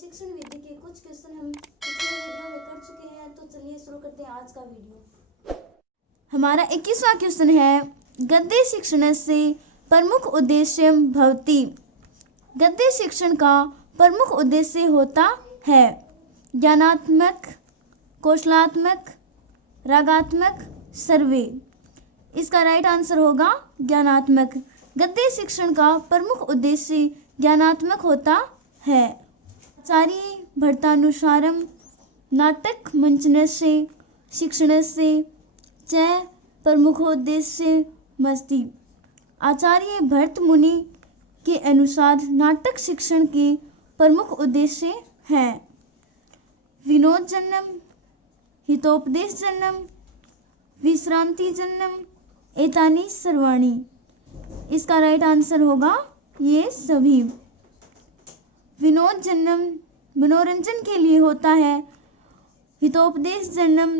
शिक्षण विधि के कुछ क्वेश्चन हम पिछले वीडियो में कर चुके हैं, तो चलिए शुरू करते हैं आज का वीडियो। हमारा 21वां क्वेश्चन है, गद्य शिक्षण से प्रमुख उद्देश्य भवति। गद्य शिक्षण का प्रमुख उद्देश्य होता है ज्ञानात्मक, कौशलात्मक, रागात्मक, सर्वे। इसका राइट आंसर होगा ज्ञानात्मक। गद्य शिक्षण का प्रमुख उद्देश्य ज्ञानात्मक होता है। आचार्य भट्टानुसारम नाटक मंचनस्य शिक्षणस्य च प्रमुखोद्देश्यमस्ति। आचार्य भट्ट मुनि के अनुसार नाटक शिक्षण के प्रमुख उद्देश्य हैं विनोदजन्यम, हितोपदेशजन्यम, विश्रांतिजन्यम, एतानि सर्वाणि। इसका राइट आंसर होगा ये सभी। विनोदजन्यम मनोरंजन के लिए होता है, हितोपदेशजन्यम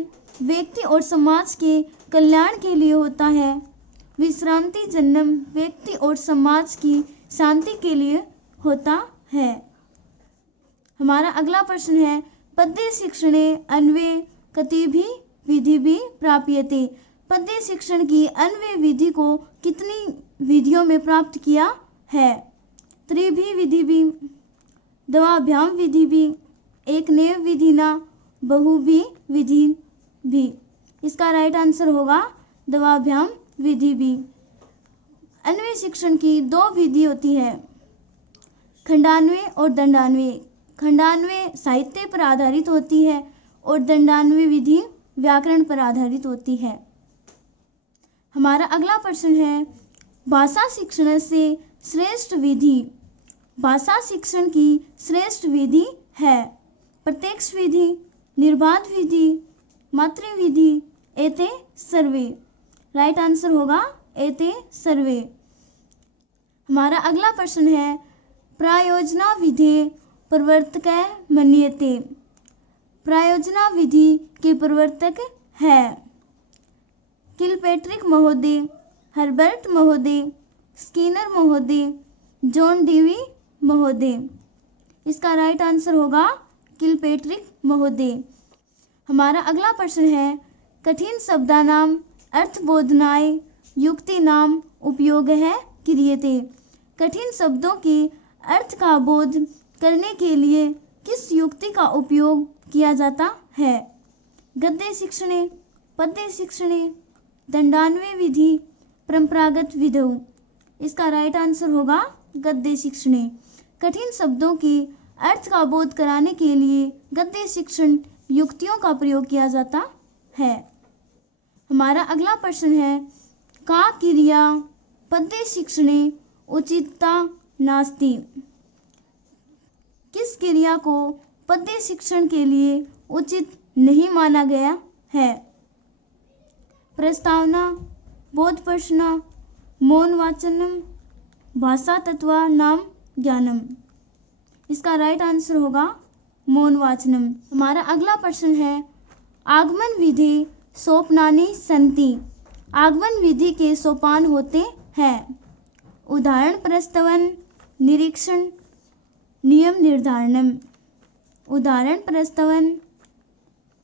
व्यक्ति और समाज के कल्याण के लिए होता है, विश्रांतिजन्यम व्यक्ति और समाज की शांति के लिए होता है। हमारा अगला प्रश्न है, पद्य शिक्षणे अन्वय कतिभिः विधिभिः प्राप्यते। पद्य शिक्षण की अन्वय विधि को कितनी विधियों में प्राप्त किया है? त्रिभिः विधिभिः, द्वाभ्याम विधिभिः, एकनेव विधिना, बहुभिः विधिभिः। इसका राइट आंसर होगा द्वाभ्याम विधिभिः। अन्वय शिक्षण की दो विधि होती है, खंडान्वय और दंडान्वय। खंडान्वय साहित्य पर आधारित होती है और दंडान्वय विधि व्याकरण पर आधारित होती है। हमारा अगला प्रश्न है, भाषा शिक्षण से श्रेष्ठ विधि। भाषा शिक्षण की श्रेष्ठ विधि है प्रत्यक्ष विधि, निर्बाध विधि, मातृ विधि, एते सर्वे। राइट आंसर होगा एते सर्वे। हमारा अगला प्रश्न है, प्रायोजना विधि प्रवर्तकः मन्यते। प्रायोजना विधि के प्रवर्तक है किलपेट्रिक महोदय, हर्बर्ट महोदय, स्किनर महोदय, जॉन डेवी महोदय। इसका राइट आंसर होगा किलपेट्रिक महोदय। हमारा अगला प्रश्न है, कठिन शब्दानाम अर्थबोधनाय युक्तिनाम उपयोगः क्रियते। कठिन शब्दों के अर्थ का बोध करने के लिए किस युक्ति का उपयोग किया जाता है? गद्य शिक्षणे, पद्य शिक्षणे, दंडान्वय विधि, परंपरागत विधौ। इसका राइट आंसर होगा गद्य शिक्षणे। कठिन शब्दों के अर्थ का बोध कराने के लिए गद्य शिक्षण युक्तियों का प्रयोग किया जाता है। हमारा अगला प्रश्न है, का क्रिया पद्य शिक्षणे उचिता नास्ति। किस क्रिया को पद्य शिक्षण के लिए उचित नहीं माना गया है? प्रस्तावना, बोध प्रश्न, मौन वाचनम, भाषा तत्वा नाम ज्ञानम। इसका राइट आंसर होगा मौन वाचनम। हमारा अगला प्रश्न है, आगमन विधि सोपानानि सन्ति। आगमन विधि के सोपान होते हैं उदाहरण प्रस्तवन, निरीक्षण, नियम निर्धारणम। उदाहरण प्रस्तवन,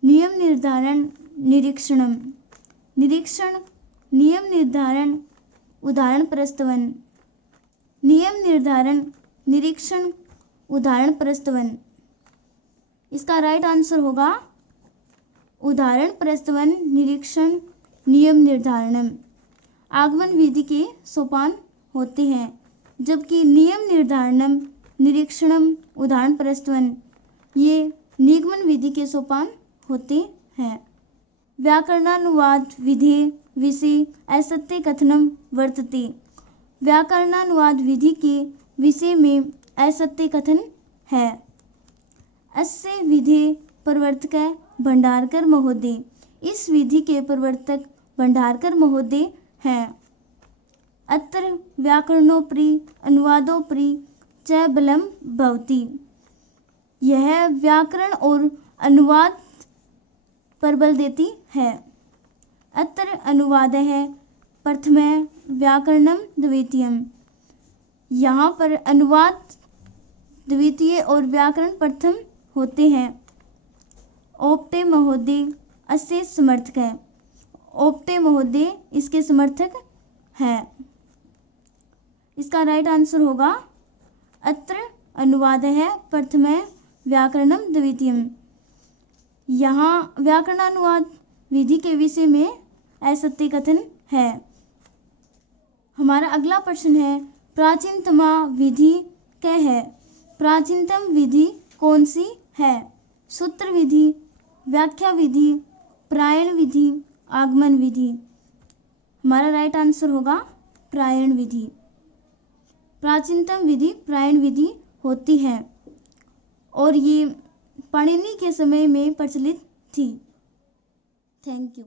नियम निर्धारण, निरीक्षणम। निरीक्षण, नियम निर्धारण, उदाहरण प्रस्तवन, नियम निर्धारण, निरीक्षण, उदाहरण प्रस्तवन। इसका राइट आंसर होगा उदाहरण प्रस्तवन, निरीक्षण, नियम निर्धारणम। आगमन विधि के सोपान होते हैं, जबकि नियम निर्धारणम, निरीक्षणम, उदाहरण प्रस्तवन ये निगमन विधि के सोपान होते हैं। व्याकरणानुवाद विधि विषय असत्य कथनम वर्तते। व्याकरणानुवाद विधि के विषय में असत्य कथन है। अस्य विधि प्रवर्तकः भंडारकर महोदय। इस विधि के प्रवर्तक भंडारकर महोदय हैं। अत्र व्याकरणोपरि अनुवादोपरि च बलम भवति। यह व्याकरण और अनुवाद पर बल देती है। अत्र अनुवादः प्रथमः व्याकरणम द्वितीयम्। यहाँ पर अनुवाद द्वितीय और व्याकरण प्रथम होते हैं। ओप्टे महोदय अशेष समर्थक है। ओप्टे महोदय इसके समर्थक है। इसका राइट आंसर होगा अत्र अनुवाद है प्रथम व्याकरणम द्वितीयम। यहाँ व्याकरणानुवाद विधि के विषय में असत्य कथन है। हमारा अगला प्रश्न है प्राचीनतमा विधि क्या है? प्राचीनतम विधि कौन सी है? सूत्र विधि, व्याख्या विधि, प्रायण विधि, आगमन विधि। हमारा राइट आंसर होगा प्रायण विधि। प्राचीनतम विधि प्रायण विधि होती है और ये पाणिनि के समय में प्रचलित थी। Thank you.